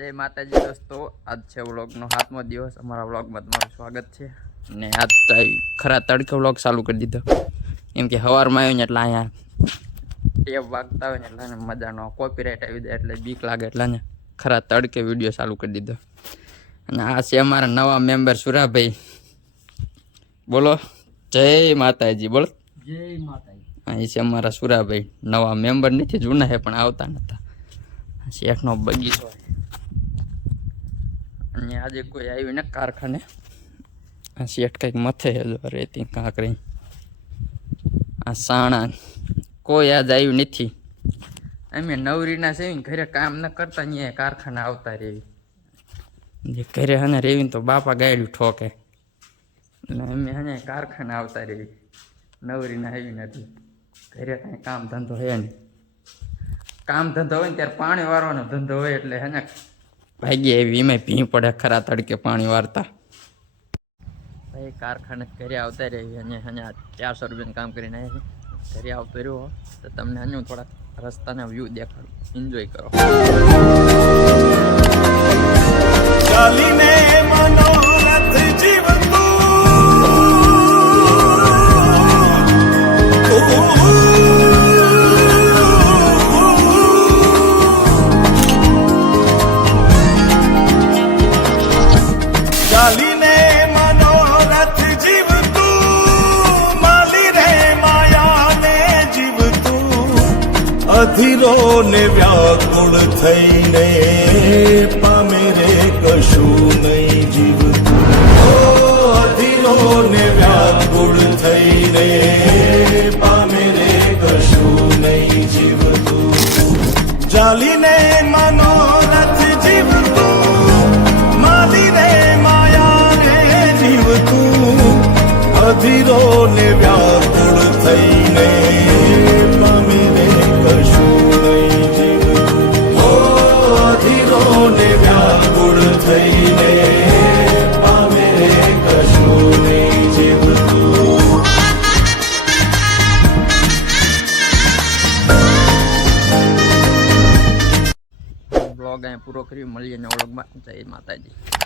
જય માતાજી દોસ્તો. આજ છે વ્લોગનો સાતમો દિવસ. અમારા વ્લોગમાં તમારું સ્વાગત છે. અને આજ ખરા તડકે વ્લોગ ચાલુ કરી દીધો. એમ કે સવારમાં આવ્યો ને એટલે અહીંયા ટેપ વાગતા હોય ને એટલે મજાનો કોપીરાઇટ આવી જાય એટલે બીક લાગે એટલે ને ખરા તડકે વીડિયો ચાલુ કરી દીધો. અને આ છે અમારા નવા મેમ્બર સુરાભાઈ. બોલો. જય માતાજી બોલો. જય માતાજી. અહીં છે અમારા સુરાભાઈ. નવા મેમ્બર નથી જૂના છે પણ આવતા નતા. શેઠનો બગીચો. છે આજે કોઈ આવી ને કારખાને. આ શેઠ કંઈક મથે રહેતી કાંકરી. આ સાણા કોઈ આજ આવ્યું નથી. અમે નવરીના છે ઘરે કામ ન કરતા અહીંયા કારખાના આવતા રેવી. જે ઘરે હને રેવી તો બાપા ગાયડું ઠોકે. અમે હને કારખાના આવતા રેવી. નવરીના આવી નથી. ઘરે કાંઈ કામ ધંધો હે નહીં. કામ ધંધો હોય ને ત્યારે પાણી વારવાનો ધંધો હોય એટલે હે ને ભાગી એવી એમાં ભી પડે, ખરા તડકે પાણી વારતા. ભાઈ કારખાને ઘરે આવતા રહી અને હને ચારસો રૂપિયાનું કામ કરીને ઘરે આવતો રહ્યો તો તમને હજુ થોડાક રસ્તાના વ્યૂ દેખાડું. એન્જોય કરો. અધીરો ને વ્યાકુળ થઈને પામે રે કશું નહીં જીવતું ઓ અધીરો ને વ્યાકુળ થઈને પામે રે કશું નહીં જીવતું જાલીને બ્લોગ અહીં પૂરો કરી મળીએ નવલોગમાં જય માતાજી.